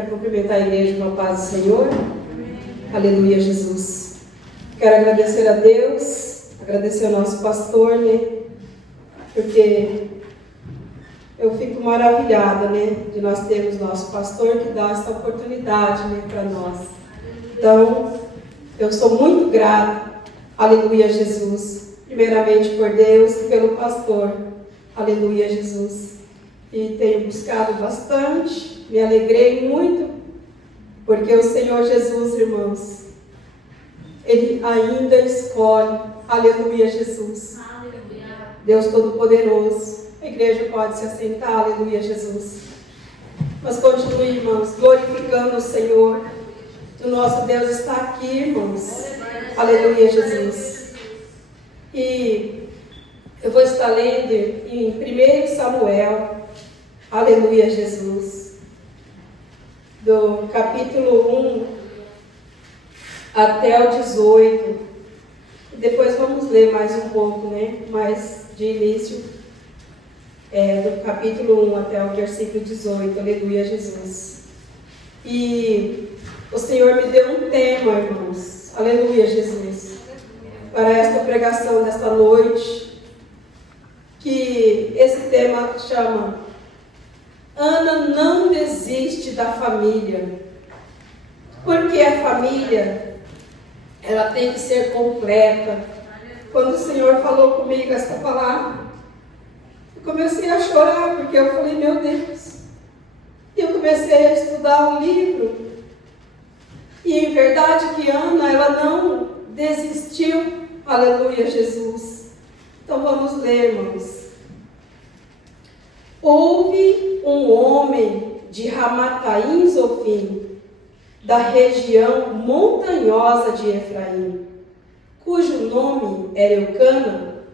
Quero cumprimentar a igreja com a paz do Senhor. Amém. Aleluia, Jesus. Quero agradecer a Deus, agradecer ao nosso pastor, porque eu fico maravilhada, de nós termos nosso pastor que dá essa oportunidade, para nós. Então, eu sou muito grata, aleluia, Jesus, primeiramente por Deus e pelo pastor, aleluia, Jesus. E tenho buscado bastante, me alegrei muito, porque o Senhor Jesus, irmãos, Ele ainda escolhe, aleluia, Jesus. Aleluia. Deus Todo-Poderoso. A igreja pode se assentar, aleluia, Jesus. Mas continue, irmãos, glorificando o Senhor. O nosso Deus está aqui, irmãos. Aleluia, Jesus. E eu vou estar lendo em 1 Samuel, aleluia, Jesus, do capítulo 1 até o 18. E depois vamos ler mais um pouco, mais de início, do capítulo 1 até o versículo 18, aleluia, Jesus. E o Senhor me deu um tema, irmãos, aleluia, Jesus, para esta pregação desta noite, que esse tema chama Ana não desiste da família. Porque a família, ela tem que ser completa. Quando o Senhor falou comigo essa palavra, eu comecei a chorar, porque eu falei, meu Deus. E eu comecei a estudar o livro. E em verdade que Ana, ela não desistiu. Aleluia, Jesus. Então vamos ler, irmãos. Houve um homem de Ramataim Zofim, da região montanhosa de Efraim, cujo nome era Eucana,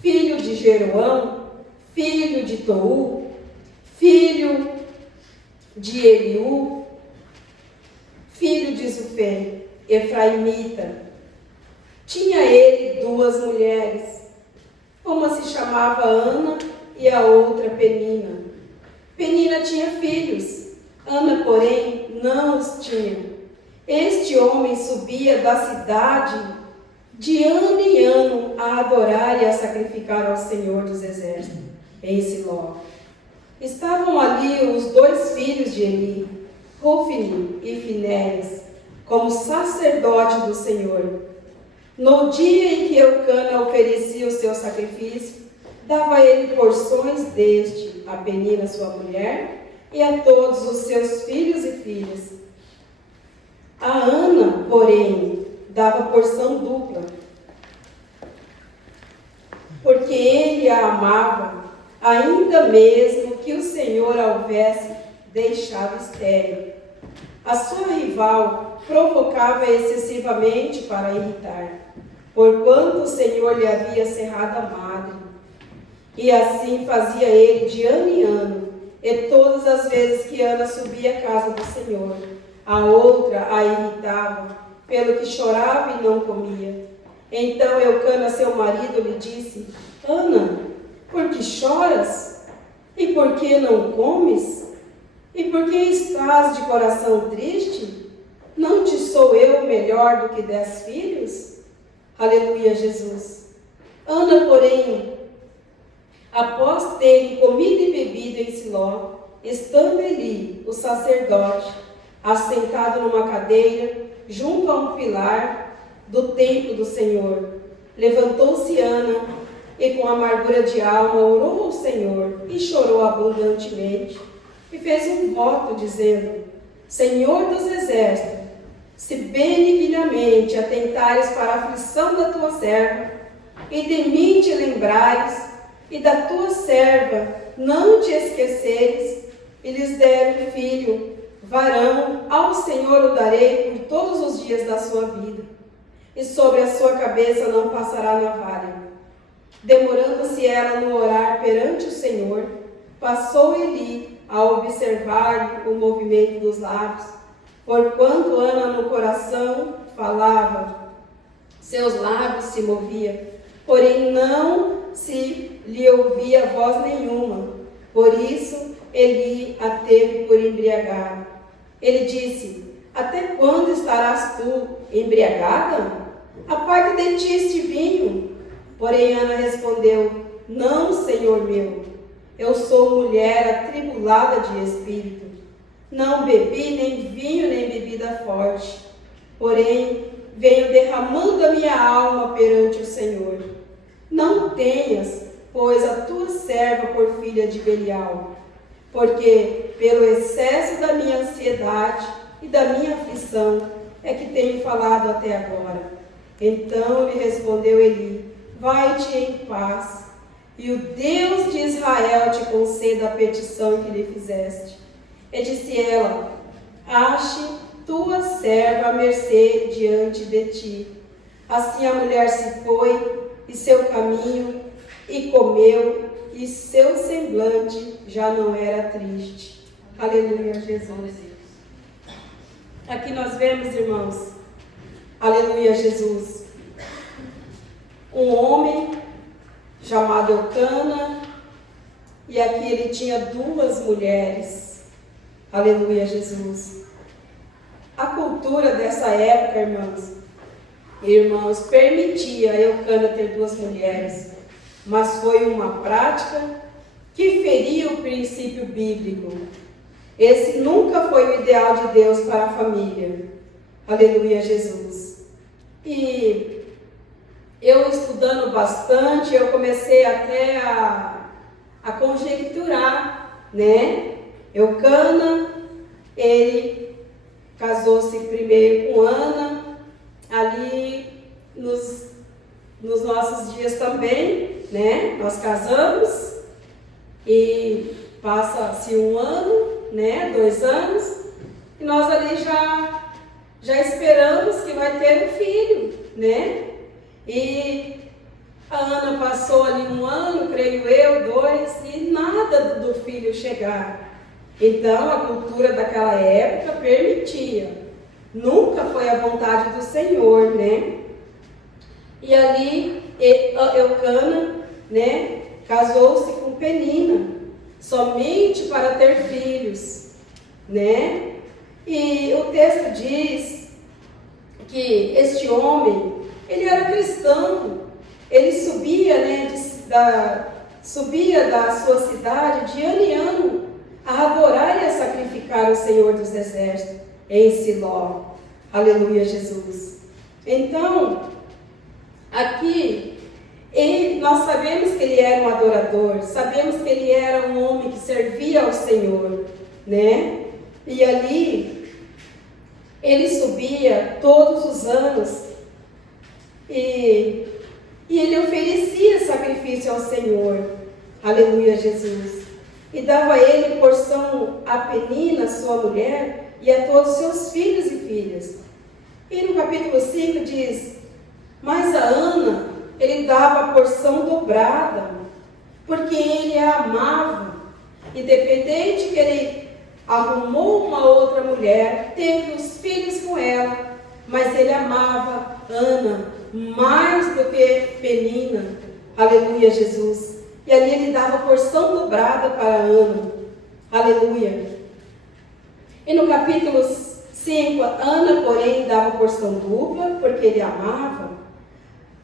filho de Jeroão, filho de Tou, filho de Eliú, filho de Zufé, efraimita. Tinha ele 2 mulheres, uma se chamava Ana e a outra Penina. Penina tinha filhos, Ana, porém, não os tinha. Este homem subia da cidade de ano em ano a adorar e a sacrificar ao Senhor dos Exércitos, em Siló. Estavam ali os 2 filhos de Eli, Hofni e Finéias, como sacerdote do Senhor. No dia em que Eucana oferecia o seu sacrifício, dava ele porções deste a Penina, sua mulher, e a todos os seus filhos e filhas. A Ana, porém, dava porção dupla, porque ele a amava, ainda mesmo que o Senhor a houvesse deixado estéril. A sua rival provocava excessivamente para irritar, porquanto o Senhor lhe havia cerrado a madre. E assim fazia ele de ano em ano, e todas as vezes que Ana subia à casa do Senhor, a outra a irritava, pelo que chorava e não comia. Então Eucana, seu marido, lhe disse: Ana, por que choras? E por que não comes? E por que estás de coração triste? Não te sou eu melhor do que 10 filhos? Aleluia, Jesus. Ana, porém, após terem comido e bebido em Siló, estando Eli, o sacerdote, assentado numa cadeira, junto a um pilar do templo do Senhor, levantou-se Ana e com amargura de alma orou ao Senhor e chorou abundantemente e fez um voto dizendo: Senhor dos exércitos, se benignamente atentares para a aflição da tua serva e de mim te lembrares, e da tua serva não te esqueceres, e lhes der filho, varão, ao Senhor o darei por todos os dias da sua vida, e sobre a sua cabeça não passará navalha. Demorando-se ela no orar perante o Senhor, passou Eli a observar o movimento dos lábios, porquanto Ana no coração falava, seus lábios se moviam, porém não se lhe ouvia voz nenhuma. Por isso Eli a teve por embriagada. Ele disse: até quando estarás tu embriagada? Aparta de ti este vinho. Porém Ana respondeu: não, Senhor meu, eu sou mulher atribulada de espírito. Não bebi nem vinho nem bebida forte. Porém venho derramando a minha alma perante o Senhor. Não tenhas, pois, a tua serva por filha de Belial, porque pelo excesso da minha ansiedade e da minha aflição é que tenho falado até agora. Então lhe respondeu Eli: vai-te em paz, e o Deus de Israel te conceda a petição que lhe fizeste. E disse ela: ache tua serva à mercê diante de ti. Assim a mulher se foi e seu caminho, e comeu, e seu semblante já não era triste. Aleluia, Jesus. Aqui nós vemos, irmãos, aleluia, Jesus, um homem chamado Eucana, e aqui ele tinha 2 mulheres. Aleluia, Jesus. A cultura dessa época, irmãos, permitia Eucana ter 2 mulheres, mas foi uma prática que feria o princípio bíblico. Esse nunca foi o ideal de Deus para a família. Aleluia, Jesus. E eu estudando bastante, eu comecei até a conjecturar, né? Eucana, ele casou-se primeiro com Ana, ali nos nossos dias também, né? Nós casamos e passa-se 1 ano, né? 2 anos, e nós ali já esperamos que vai ter um filho, né? E a Ana passou ali 1 ano, creio eu, 2, e nada do filho chegar. Então a cultura daquela época permitia. Nunca foi a vontade do Senhor, né? E ali Eucana, né, casou-se com Penina, somente para ter filhos, né? E o texto diz que este homem, ele era cristão, ele subia, né, subia da sua cidade de ano em ano a adorar e a sacrificar o Senhor dos Exércitos em Siló. Aleluia, Jesus. Então, aqui, nós sabemos que ele era um adorador, sabemos que ele era um homem que servia ao Senhor, né? E ali, ele subia todos os anos e ele oferecia sacrifício ao Senhor. Aleluia, Jesus. E dava a ele porção a Penina, sua mulher, e a todos os seus filhos e filhas. E no capítulo 5 diz: mas a Ana, ele dava a porção dobrada, porque ele a amava. Independente que ele arrumou uma outra mulher, teve os filhos com ela, mas ele amava Ana mais do que Penina. Aleluia, Jesus. E ali ele dava porção dobrada para Ana. Aleluia. E no capítulo 5, Ana, porém, dava porção dupla, porque ele amava.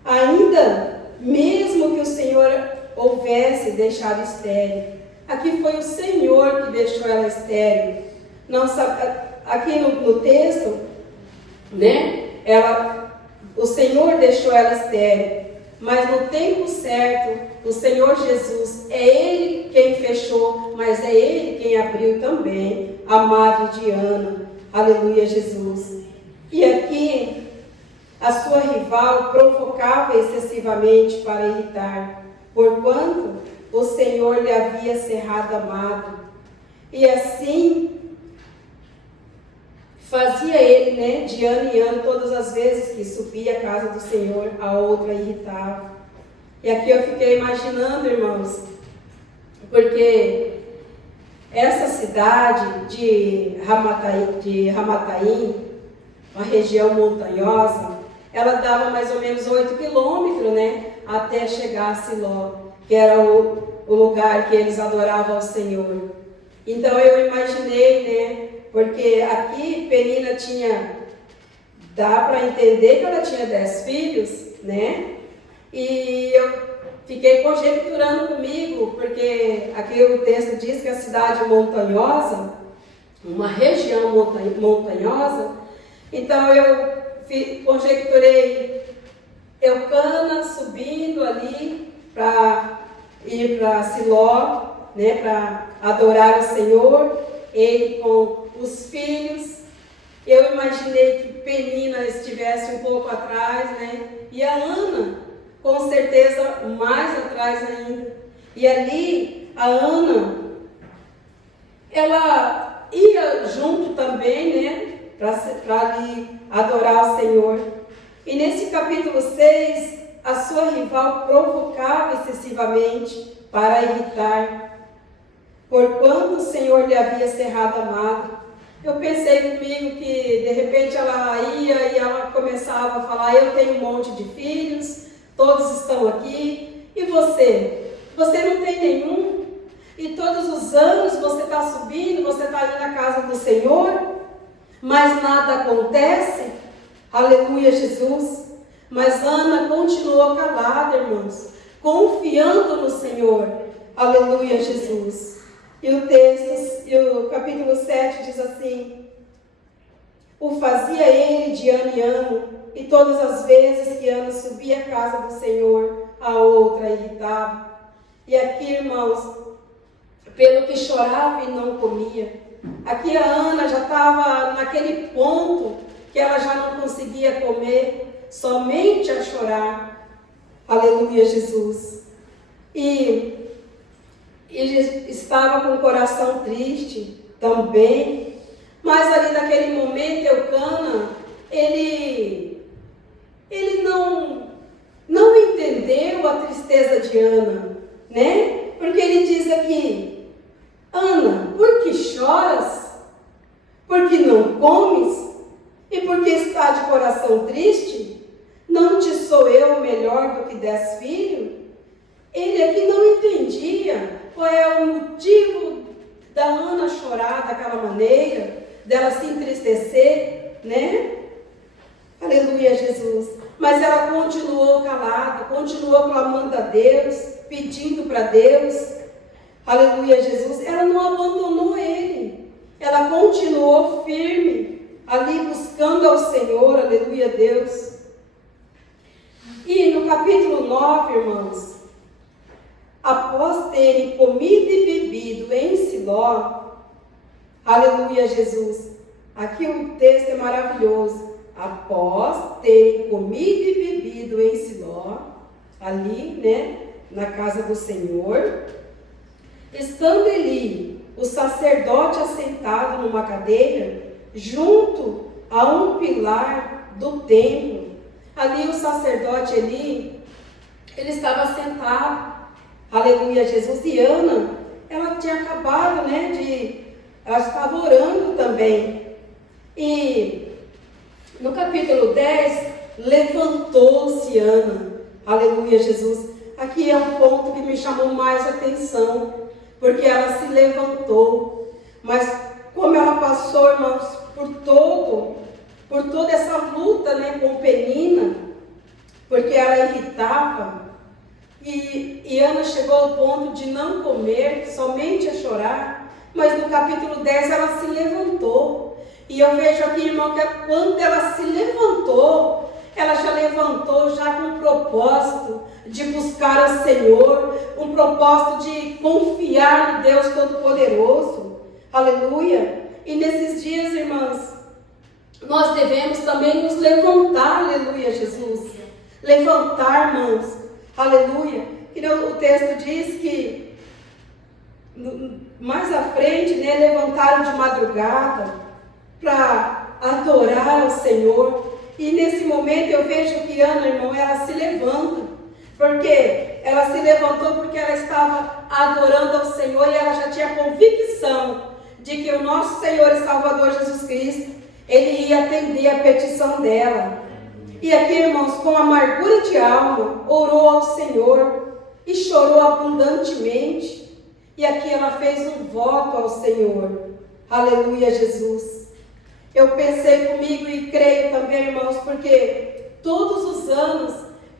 Ainda, mesmo que o Senhor houvesse deixado estéril. Aqui foi o Senhor que deixou ela estéril. Não sabe, aqui no texto, né? O Senhor deixou ela estéril. Mas no tempo certo, o Senhor Jesus, é Ele quem fechou, mas é Ele quem abriu também a madre de Ana. Aleluia, Jesus. E aqui, a sua rival provocava excessivamente para irritar, porquanto o Senhor lhe havia cerrado a madre. E assim fazia ele, né, de ano em ano, todas as vezes que subia à casa do Senhor, a outra irritava. E aqui eu fiquei imaginando, irmãos, porque essa cidade de Ramataim, uma região montanhosa, ela dava mais ou menos 8 quilômetros, né, até chegar a Siló, que era o lugar que eles adoravam ao Senhor. Então eu imaginei, né, Porque aqui Penina dá para entender que ela tinha 10 filhos, né? E eu fiquei conjecturando comigo, porque aqui o texto diz que a cidade montanhosa, uma região montanhosa, então eu conjecturei Eucana subindo ali para ir para Siló, né, para adorar o Senhor, ele com os filhos. Eu imaginei que Penina estivesse um pouco atrás, né, e a Ana, com certeza, mais atrás ainda. E ali, a Ana, ela ia junto também, né, para ali adorar o Senhor. E nesse capítulo 6, a sua rival provocava excessivamente para irritar, porquanto o Senhor lhe havia cerrado a madre. Eu pensei comigo que de repente ela ia e ela começava a falar: eu tenho um monte de filhos, todos estão aqui, e você? Você não tem nenhum? E todos os anos você está subindo, você está indo na casa do Senhor, mas nada acontece? Aleluia, Jesus. Mas Ana continuou calada, irmãos, confiando no Senhor. Aleluia, Jesus. E o capítulo 7 diz assim: o fazia ele de ano em ano, e todas as vezes que Ana subia à casa do Senhor, a outra irritava. E aqui, irmãos, pelo que chorava e não comia. Aqui a Ana já estava naquele ponto que ela já não conseguia comer, somente a chorar. Aleluia, Jesus. E ele estava com o coração triste também, mas ali naquele momento Eucana, ele não entendeu a tristeza de Ana, né? Porque ele diz aqui: Ana, por que choras? Porque não comes? E porque está de coração triste? Não te sou eu melhor do que 10 filhos? Ele aqui não entendia qual é o motivo da Ana chorar daquela maneira, dela se entristecer, né? Aleluia, Jesus. Mas ela continuou calada, continuou clamando a Deus, pedindo para Deus. Aleluia, Jesus. Ela não abandonou ele. Ela continuou firme, ali buscando ao Senhor. Aleluia, Deus. E no capítulo 9, irmãos, após terem comido e bebido em Siló, aleluia, Jesus. Aqui o texto é maravilhoso. Após terem comido e bebido em Siló, ali, né, na casa do Senhor, estando ali o sacerdote assentado numa cadeira, junto a um pilar do templo, ali o sacerdote ele estava sentado, aleluia, Jesus. E Ana, ela tinha acabado, né, ela estava orando também. E no capítulo 10, levantou-se Ana, aleluia, Jesus. Aqui é um ponto que me chamou mais atenção, porque ela se levantou, mas como ela passou, irmãos, por toda essa luta, né, com Penina, porque ela irritava, e Ana chegou ao ponto de não comer, somente a chorar, mas no capítulo 10 ela se levantou. E eu vejo aqui, irmão, que quando ela se levantou, ela já levantou já com um propósito de buscar o Senhor, um propósito de confiar no Deus Todo-Poderoso. Aleluia! E nesses dias, irmãos, nós devemos também nos levantar, aleluia, Jesus. Levantar, irmãos, aleluia. Que o texto diz que mais à frente, né, levantaram de madrugada para adorar ao Senhor. E nesse momento eu vejo que Ana, irmão, ela se levanta, porque ela se levantou porque ela estava adorando ao Senhor e ela já tinha convicção de que o nosso Senhor e Salvador Jesus Cristo, Ele ia atender a petição dela. E aqui, irmãos, com amargura de alma, orou ao Senhor e chorou abundantemente. E aqui ela fez um voto ao Senhor. Aleluia, Jesus. Eu pensei comigo e creio também, irmãos, porque todos os anos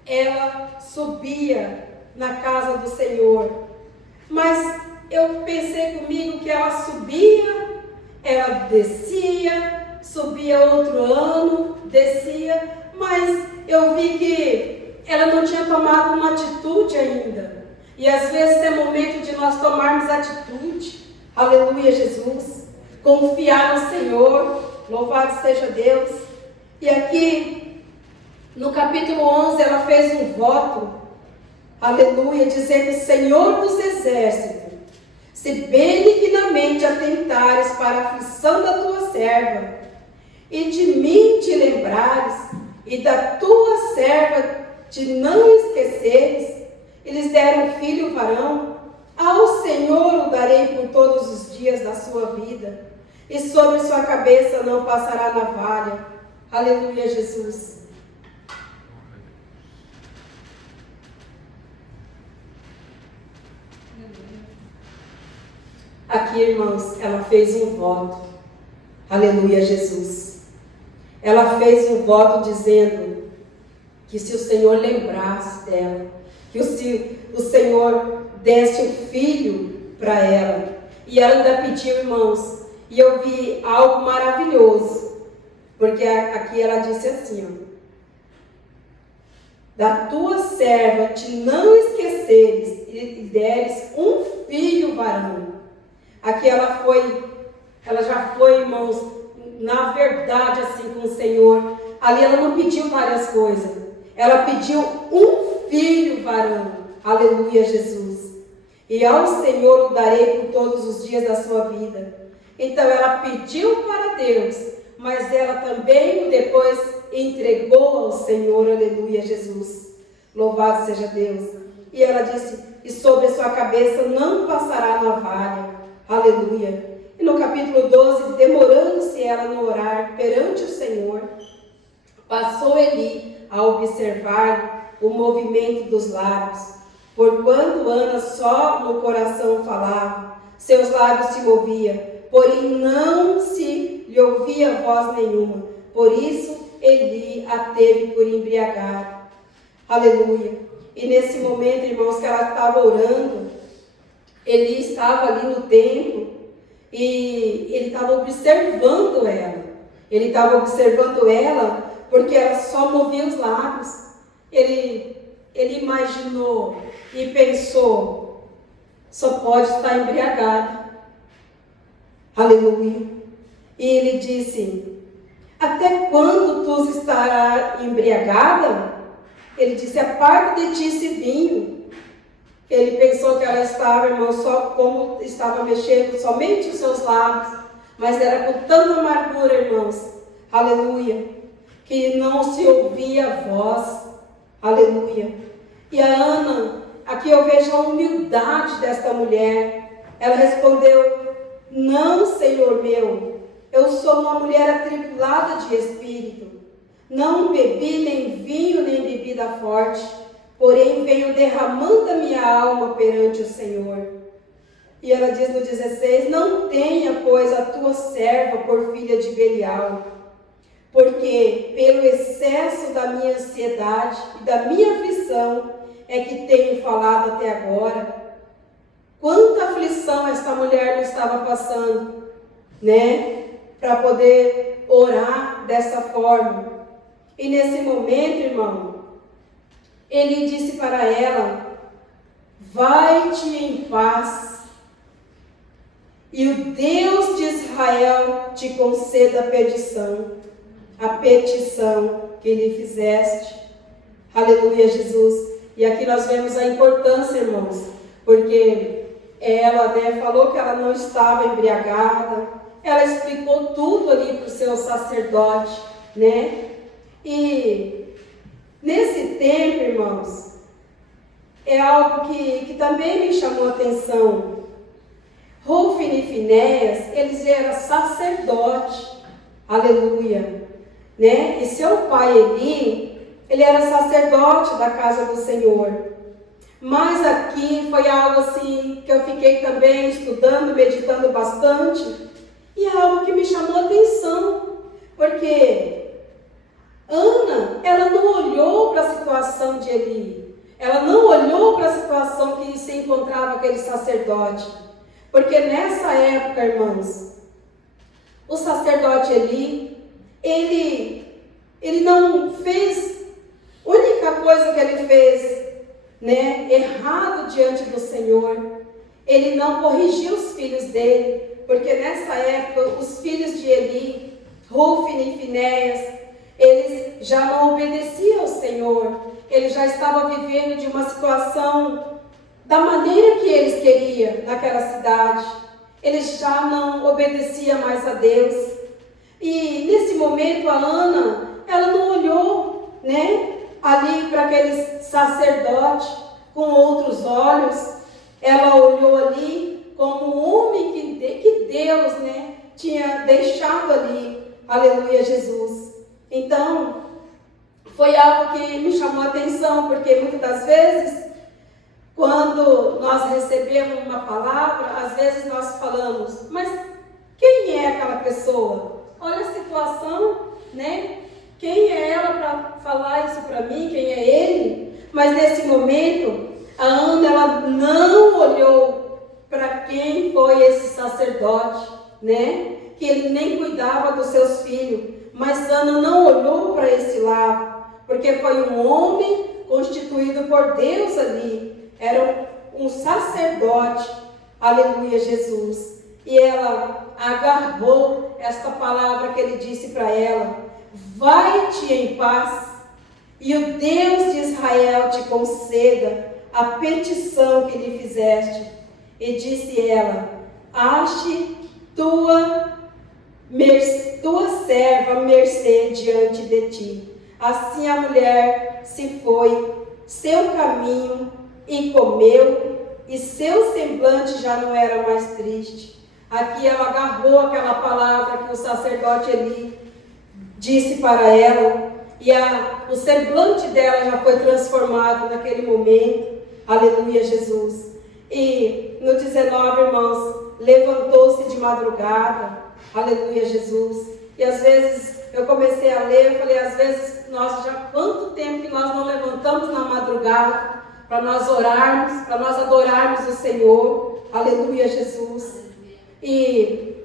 ela subia na casa do Senhor. Mas eu pensei comigo que ela subia, ela descia, subia outro ano, descia, mas eu vi que ela não tinha tomado uma atitude ainda. E às vezes é momento de nós tomarmos atitude. Aleluia, Jesus. Confiar no Senhor. Louvado seja Deus. E aqui, no capítulo 11, ela fez um voto. Aleluia, dizendo: Senhor dos exércitos, se benignamente atentares para a aflição da tua serva, e de mim te lembrares, e da tua serva te não esqueceres, eles deram um filho varão, ao Senhor o darei por todos os dias da sua vida, e sobre sua cabeça não passará navalha. Aleluia, Jesus. Aqui, irmãos, ela fez um voto. Aleluia, Jesus. Ela fez um voto dizendo que se o Senhor lembrasse dela, que se o Senhor desse um filho para ela. E ela ainda pediu, irmãos, e eu vi algo maravilhoso, porque aqui ela disse assim, ó: da tua serva te não esqueceres e deres um filho varão. Aqui ela já foi, irmãos, na verdade, assim, com o Senhor. Ali ela não pediu várias coisas. Ela pediu um filho varão. Aleluia, Jesus. E ao Senhor o darei por todos os dias da sua vida. Então ela pediu para Deus, mas ela também depois entregou ao Senhor. Aleluia, Jesus. Louvado seja Deus. E ela disse: e sobre a sua cabeça não passará navalha. Aleluia. E no capítulo 12, demorando-se ela no orar perante o Senhor, passou Eli a observar o movimento dos lábios. Porquanto Ana só no coração falava, seus lábios se moviam, porém não se lhe ouvia voz nenhuma. Por isso Eli a teve por embriagar. Aleluia. E nesse momento, irmãos, que ela estava orando, Eli estava ali no templo e ele estava observando ela. Ele estava observando ela porque ela só movia os lábios. Ele imaginou e pensou: só pode estar embriagada. Aleluia. E ele disse: até quando tu estarás embriagada? Ele disse: aparta de ti esse vinho. Ele pensou que ela estava, irmão, só como estava mexendo somente os seus lábios, mas era com tanta amargura, irmãos, aleluia, que não se ouvia a voz, aleluia. E a Ana, aqui eu vejo a humildade desta mulher. Ela respondeu: não, Senhor meu, eu sou uma mulher atribulada de espírito, não bebi nem vinho nem bebida forte, porém venho derramando a minha alma perante o Senhor. E ela diz no 16: não tenha, pois, a tua serva por filha de Belial, porque pelo excesso da minha ansiedade e da minha aflição é que tenho falado até agora. Quanta aflição esta mulher não estava passando, né? Para poder orar dessa forma. E nesse momento, irmão, ele disse para ela: vai-te em paz, e o Deus de Israel te conceda a petição que lhe fizeste. Aleluia, Jesus. E aqui nós vemos a importância, irmãos, porque ela, né, falou que ela não estava embriagada, ela explicou tudo ali para o seu sacerdote, né? E nesse tempo, irmãos, é algo que também me chamou a atenção. Hofni e Finéias, eles eram sacerdotes, aleluia, né? E seu pai Eli, ele era sacerdote da casa do Senhor. Mas aqui foi algo assim que eu fiquei também estudando, meditando bastante. E é algo que me chamou a atenção, porque Ana, ela não olhou para a situação de Eli, ela não olhou para a situação que se encontrava aquele sacerdote, porque nessa época, irmãos, o sacerdote Eli, ele não fez, a única coisa que ele fez, errado diante do Senhor, ele não corrigiu os filhos dele, porque nessa época os filhos de Eli, Hofni e Finéias, eles já não obedeciam ao Senhor, eles já estavam vivendo de uma situação da maneira que eles queriam naquela cidade, eles já não obedeciam mais a Deus. E nesse momento a Ana, ela não olhou, ali para aquele sacerdote com outros olhos, ela olhou ali como um homem que Deus, tinha deixado ali, aleluia, Jesus. Então, foi algo que me chamou a atenção, porque muitas das vezes, quando nós recebemos uma palavra, às vezes nós falamos, mas quem é aquela pessoa? Olha a situação, Quem é ela para falar isso para mim? Quem é ele? Mas nesse momento, a Ana, ela não olhou para quem foi esse sacerdote, que ele nem cuidava dos seus filhos. Mas Ana não olhou para esse lado, porque foi um homem constituído por Deus ali. Era um sacerdote, aleluia, Jesus. E ela agarrou esta palavra que ele disse para ela: vai-te em paz, e o Deus de Israel te conceda a petição que lhe fizeste. E disse ela: ache tua serva mercê diante de ti. Assim a mulher se foi seu caminho e comeu, e seu semblante já não era mais triste. Aqui ela agarrou aquela palavra que o sacerdote Eli disse para ela, e o semblante dela já foi transformado naquele momento. Aleluia, Jesus. E no 19, irmãos, levantou-se de madrugada. Aleluia, Jesus. E às vezes eu comecei a ler, eu falei, às vezes nós já, quanto tempo que nós não levantamos na madrugada para nós orarmos, para nós adorarmos o Senhor. Aleluia, Jesus. E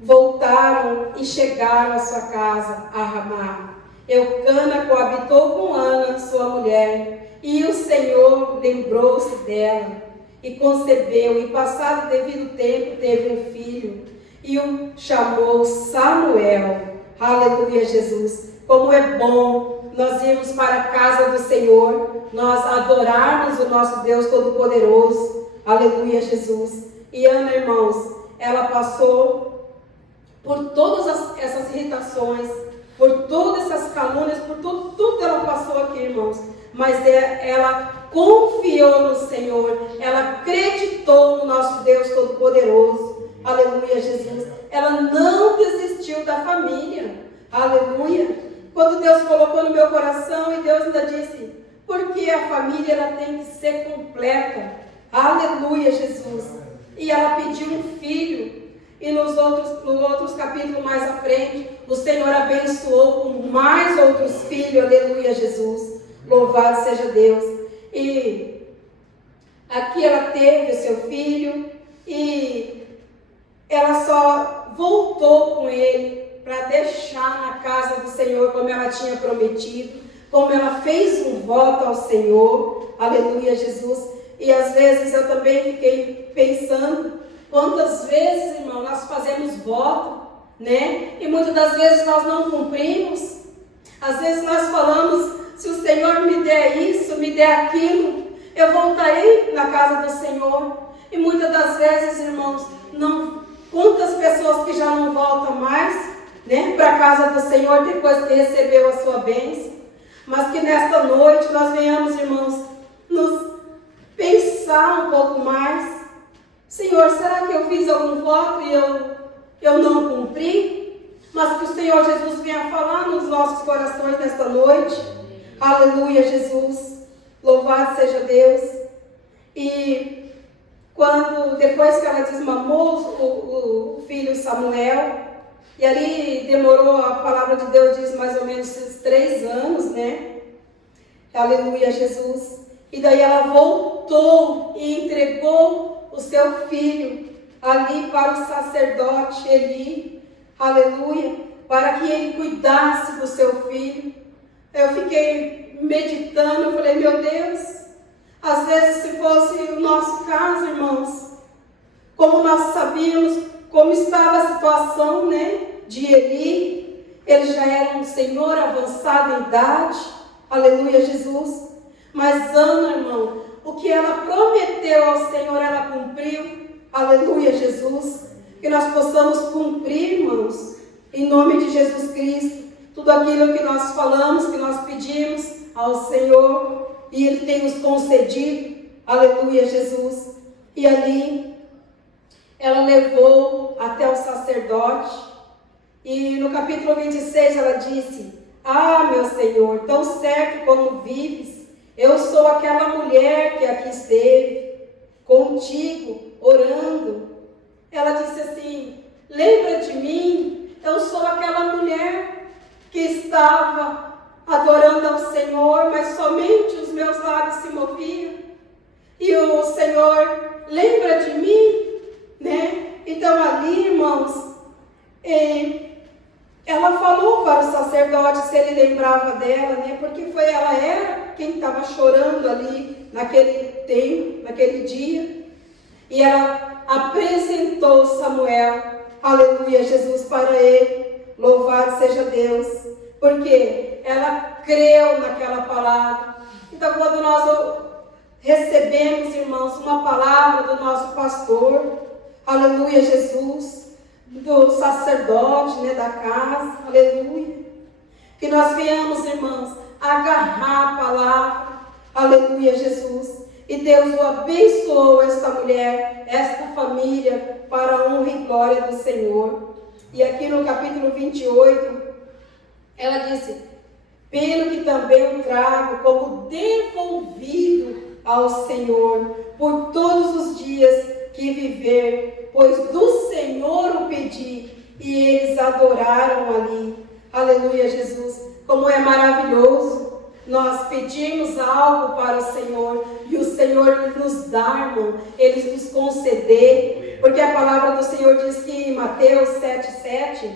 voltaram e chegaram à sua casa, a Ramá. Eucana coabitou com Ana, sua mulher, e o Senhor lembrou-se dela e concebeu, e passado devido tempo teve um filho, e o chamou Samuel. Aleluia, Jesus. Como é bom nós irmos para a casa do Senhor, nós adorarmos o nosso Deus Todo-Poderoso. Aleluia, Jesus. E Ana, irmãos, ela passou por todas essas irritações, por todas essas calúnias, por tudo que ela passou aqui, irmãos. Mas ela confiou no Senhor, ela acreditou no nosso Deus Todo-Poderoso. Aleluia, Jesus. Ela não desistiu da família. Aleluia. Quando Deus colocou no meu coração, e Deus ainda disse, porque a família ela tem que ser completa. Aleluia, Jesus. E ela pediu um filho. E nos outros capítulos mais à frente, o Senhor abençoou com mais outros filhos. Aleluia, Jesus. Louvado seja Deus. E aqui ela teve o seu filho. E ela só voltou com ele para deixar na casa do Senhor, como ela tinha prometido, como ela fez um voto ao Senhor. Aleluia, Jesus. E às vezes eu também fiquei pensando, quantas vezes, irmão, nós fazemos voto, e muitas das vezes nós não cumprimos. Às vezes nós falamos, se o Senhor me der isso, me der aquilo, eu voltarei na casa do Senhor. E muitas das vezes, irmãos, quantas pessoas que já não voltam mais, para a casa do Senhor depois que recebeu a sua bênção. Mas que nesta noite nós venhamos, irmãos, nos pensar um pouco mais. Senhor, será que eu fiz algum voto e eu não cumpri? Mas que o Senhor Jesus venha falar nos nossos corações nesta noite. Aleluia, Jesus. Louvado seja Deus. E depois que ela desmamou o filho Samuel, e ali demorou, a palavra de Deus diz mais ou menos esses 3 anos, né? Aleluia, Jesus. E daí ela voltou e entregou o seu filho ali para o sacerdote Eli, aleluia, para que ele cuidasse do seu filho. Eu fiquei meditando, eu falei, meu Deus, às vezes se fosse o nosso caso, irmãos, como nós sabíamos como estava a situação, né, de Eli, ele já era um senhor avançado em idade, aleluia, Jesus, mas Ana, irmão, o que ela prometeu ao Senhor, ela cumpriu, aleluia, Jesus, que nós possamos cumprir, irmãos, em nome de Jesus Cristo, tudo aquilo que nós falamos, que nós pedimos ao Senhor, e Ele tem nos concedido, aleluia, Jesus. E ali, ela levou até o sacerdote, e no capítulo 26 ela disse, ah, meu Senhor, tão certo como vives, eu sou aquela mulher que aqui esteve, contigo, orando. Ela disse assim, lembra de mim, eu sou aquela mulher que estava adorando ao Senhor, mas somente os meus lábios se moviam. E o Senhor lembra de mim, né? Então ali, irmãos, ela falou para o sacerdote se ele lembrava dela, né? Porque ela era quem estava chorando ali naquele tempo, naquele dia. E ela apresentou Samuel, aleluia, Jesus, para ele. Louvado seja Deus, porque ela creu naquela palavra. Então, quando nós recebemos, irmãos, uma palavra do nosso pastor, aleluia, Jesus, do sacerdote, né, da casa, aleluia, que nós venhamos, irmãos, agarrar a palavra, aleluia, Jesus, e Deus o abençoou, esta mulher, esta família, para a honra e glória do Senhor. E aqui no capítulo 28, ela disse, pelo que também o trago como devolvido ao Senhor, por todos os dias que viver, pois do Senhor o pedi, e eles adoraram ali. Aleluia, Jesus, como é maravilhoso nós pedimos algo para o Senhor, e o Senhor nos dá, irmão, Ele nos conceder, porque a palavra do Senhor diz que em Mateus 7,7,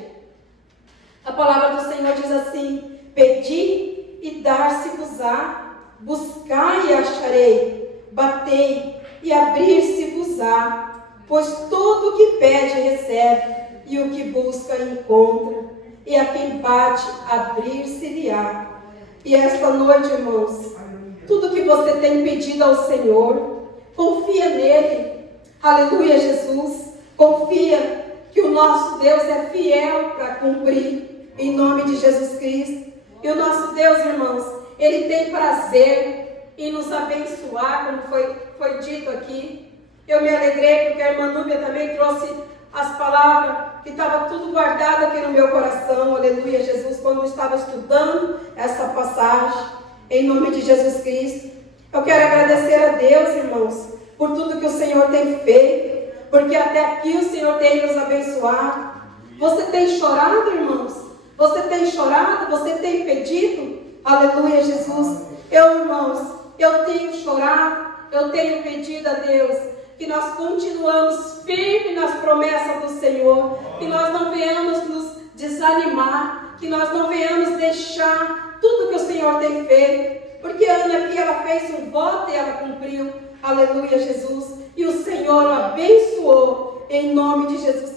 a palavra do Senhor diz assim, pedi e dar-se-vos-á, buscai e acharei, batei e abrir-se-vos-á, pois todo o que pede recebe, e o que busca encontra, e a quem bate abrir-se-lhe-á. E esta noite, irmãos, tudo que você tem pedido ao Senhor, confia nele, aleluia, Jesus, confia que o nosso Deus é fiel para cumprir, em nome de Jesus Cristo. E o nosso Deus, irmãos, Ele tem prazer em nos abençoar, como foi dito aqui. Eu me alegrei porque a irmã Núbia também trouxe as palavras, que estava tudo guardado aqui no meu coração, aleluia, Jesus, quando eu estava estudando essa passagem, em nome de Jesus Cristo. Eu quero agradecer a Deus, irmãos, por tudo que o Senhor tem feito, porque até aqui o Senhor tem nos abençoado. Você tem chorado, irmãos? Você tem chorado? Você tem pedido? Aleluia, Jesus. Irmãos, eu tenho chorado, eu tenho pedido a Deus que nós continuamos firmes nas promessas do Senhor, que nós não venhamos nos desanimar, que nós não venhamos deixar tudo que o Senhor tem feito, porque a Ana aqui, ela fez um voto e ela cumpriu, aleluia, Jesus, e o Senhor o abençoou, em nome de Jesus